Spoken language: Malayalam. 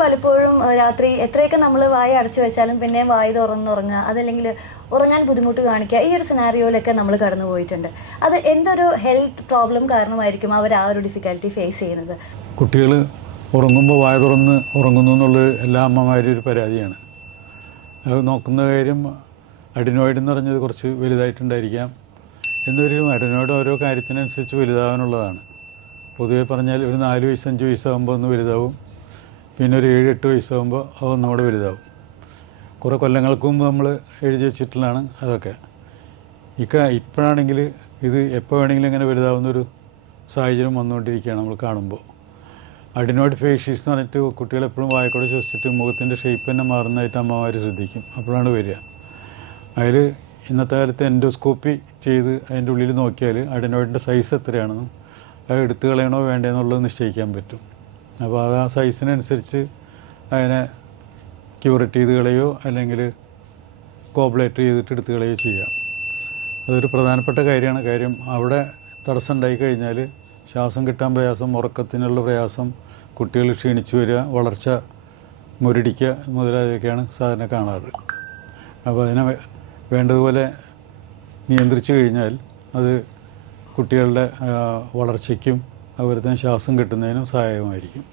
പലപ്പോഴും രാത്രി എത്രയൊക്കെ നമ്മൾ വായ അടച്ചു വെച്ചാലും പിന്നെ വായ തുറന്നുറങ്ങുക, അതല്ലെങ്കിൽ ഉറങ്ങാൻ ബുദ്ധിമുട്ട് കാണിക്കുക, ഈ ഒരു സിനാരിയോയിലൊക്കെ നമ്മൾ കടന്നു പോയിട്ടുണ്ട്. അത് എന്തൊരു ഹെൽത്ത് പ്രോബ്ലം കാരണമായിരിക്കും അവർ ആ ഒരു ഡിഫിക്കൽറ്റി ഫേസ് ചെയ്യുന്നത്? കുട്ടികൾ ഉറങ്ങുമ്പോൾ വായ തുറന്ന് ഉറങ്ങുന്നു എന്നുള്ളത് എല്ലാ അമ്മമാരും ഒരു പരാതിയാണ്. അത് നോക്കുന്ന കാര്യം അഡിനോയിഡ് എന്ന് പറഞ്ഞത് കുറച്ച് വലുതായിട്ടുണ്ടായിരിക്കാം. എന്നൊരു അഡിനോയിഡ് ഓരോ കാര്യത്തിനനുസരിച്ച് വലുതാവാനുള്ളതാണ്. പൊതുവെ പറഞ്ഞാൽ ഒരു 4 വയസ്സ് 5 വയസ്സാകുമ്പോൾ ഒന്ന് വലുതാവും, പിന്നെ ഒരു 7-8 വയസ്സാകുമ്പോൾ അത് ഒന്നുകൂടെ വലുതാവും. കുറേ കൊല്ലങ്ങൾക്ക് മുമ്പ് നമ്മൾ എഴുതി വെച്ചിട്ടുള്ളതാണ് അതൊക്കെ. ഇപ്പോഴാണെങ്കിൽ ഇത് എപ്പോൾ വേണമെങ്കിലും ഇങ്ങനെ വലുതാവുന്നൊരു സാഹചര്യം വന്നുകൊണ്ടിരിക്കുകയാണ് നമ്മൾ കാണുമ്പോൾ. അഡിനോയിഡ് ഫേഷ്യസ് എന്ന് പറഞ്ഞിട്ട് കുട്ടികളെപ്പോഴും വായക്കൂടെ ശ്വസിച്ചിട്ട് മുഖത്തിൻ്റെ ഷേപ്പ് തന്നെ മാറുന്നതായിട്ട് അമ്മമാർ ശ്രദ്ധിക്കും. അപ്പോഴാണ് വരിക. അതിൽ ഇന്നത്തെ കാലത്ത് എൻഡോസ്കോപ്പി ചെയ്ത് അതിൻ്റെ ഉള്ളിൽ നോക്കിയാൽ അഡിനോയിഡിൻ്റെ സൈസ് എത്രയാണെന്ന് അത് എടുത്തു കളയണോ വേണ്ടതെന്നുള്ളത് നിശ്ചയിക്കാൻ പറ്റും. അപ്പോൾ അത് ആ സൈസിനനുസരിച്ച് അതിനെ ക്യൂറേറ്റ് ചെയ്ത് കളയോ അല്ലെങ്കിൽ കോബ്ലേറ്റ് ചെയ്തിട്ട് എടുത്തു കളയോ ചെയ്യാം. അതൊരു പ്രധാനപ്പെട്ട കാര്യമാണ്. കാര്യം അവിടെ തടസ്സം ഉണ്ടായിക്കഴിഞ്ഞാൽ ശ്വാസം കിട്ടാൻ പ്രയാസം, ഉറക്കത്തിനുള്ള പ്രയാസം, കുട്ടികൾ ക്ഷീണിച്ചു വരിക, വളർച്ച മുരടിക്കുക മുതലായതൊക്കെയാണ് സാധാരണ കാണാറ്. അപ്പോൾ അതിനെ വേണ്ടതുപോലെ നിയന്ത്രിച്ചു കഴിഞ്ഞാൽ അത് കുട്ടികളുടെ വളർച്ചയ്ക്കും അതുപോലെ തന്നെ ശ്വാസം കിട്ടുന്നതിനും സഹായകമായിരിക്കും.